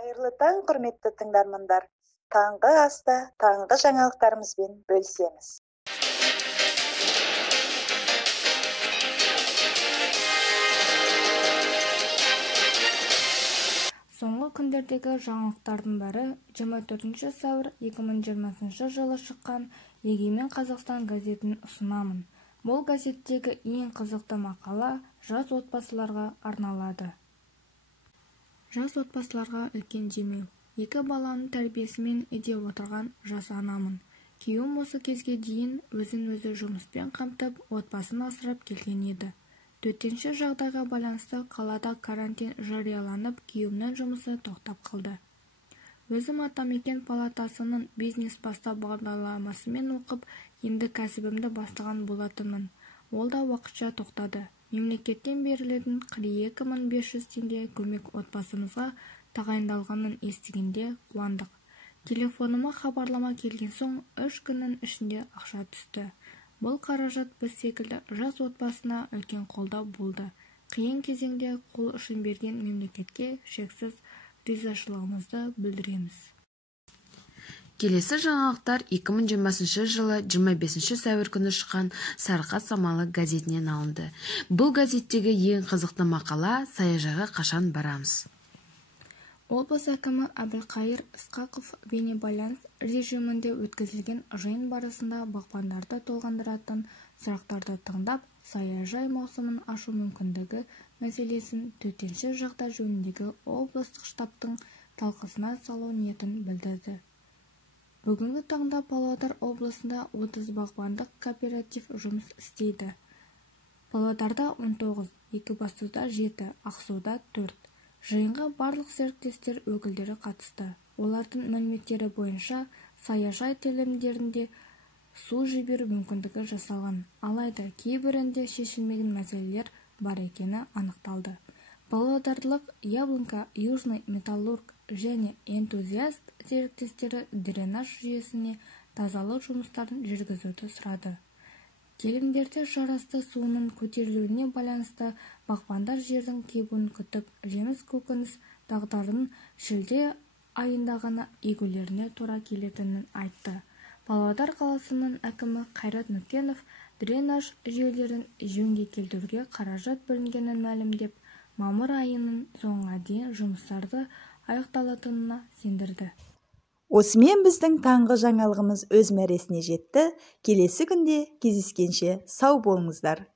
Қайырлы таң, құрметті тыңдармандар. Таңғы аста таңғы жаңалықтарымызбен бөлісеміз. Соңғы күндердегі жаңалықтардың бірі 24 сәуір 2020 жылы шыққан Егемен Қазақстан газетін ұсынамын. Бұл газеттегі ең қызықты мақала жас отбасыларға арналады. Жас отбасыларға үлкен демеу. 2 баланың тәрбиесімен үйде отырған жас анамын. Күйеуім осы кезге дейін өзін-өзі жұмыспен қамтып, отбасын асырап келген еді. Төтенше жағдайға байланысты қалада карантин жарияланып, күйеуімнің жұмысы тоқтап қалды. Өзім Атамекен палатасының бизнес бастау бағдарламасымен оқып, енді кәсібімді бастаған болатынмын. Ол да уақытша тоқтады. Мемлекеттен берілетін 42.500 теңге көмек отбасымызға тағайындалғанын естігенде қуандық. Телефоныма хабарлама келген соң 3 күннің ішінде ақша түсті. Бұл қаражат біз секілді жас отбасына үлкен қолдау болды. Қиын кезеңде қол ұшын берген мемлекетке шексіз ризашылығымызды білдіреміз. Келесі жаңалықтар 2020 жылы 25 сәуір күні шыққан Сарыарқа Самалы газетінен алынды. Бұл газеттегі ең қызықты мақала «Саяжайға қашан барамыз?». Облыс әкімі Әбілқайыр Ысқақов бейнебайланыс режимінде өткізілген жиын барысында бағбандарды толғандыратын сұрақтарды тыңдап, саяжай маусымын ашу мүмкіндігі мәселесін төтенше жағдай жөніндегі облыстық штабтың талқысына салу ниетін білдірді. Бүгінгі таңда Павлодар облысында 30 бағбандық кооператив жұмыс істейді. Павлодарда 19, Екібастұзда 7, Ақсуда 4. Жиынға барлық серіктестер өкілдері қатысты. Олардың мәліметтері бойынша саяжай телімдерінде су жіберу мүмкіндігі жасалған. Алайда кейбірінде шешілмеген мәселелер бар екені анықталды. Павлодарлық Яблонка, Южный Металлург және Энтузиаст серіктестері дренаж жүйесіне тазалық жұмыстарын жүргізуді сұрады. Телімдерде жарасты суының көтерілуіне байланысты бағбандар жердің кебуін күтіп, жеміс-көкөніс дағдарының шілде айында ғана егулеріне тура келетінін айтты. Павлодар қаласының әкімі Қайрат Нүкенов дренаж жүйелерін жөнге келтіруге қаражат бөлінгенін мәлімдеп, мамыр айының соңына дейін жұмыстарды аяқталатынына сендірді. Осымен біздің таңғы жаңалығымыз өз мәресіне жетті. Келесі күнде кездескенше сау болыңыздар.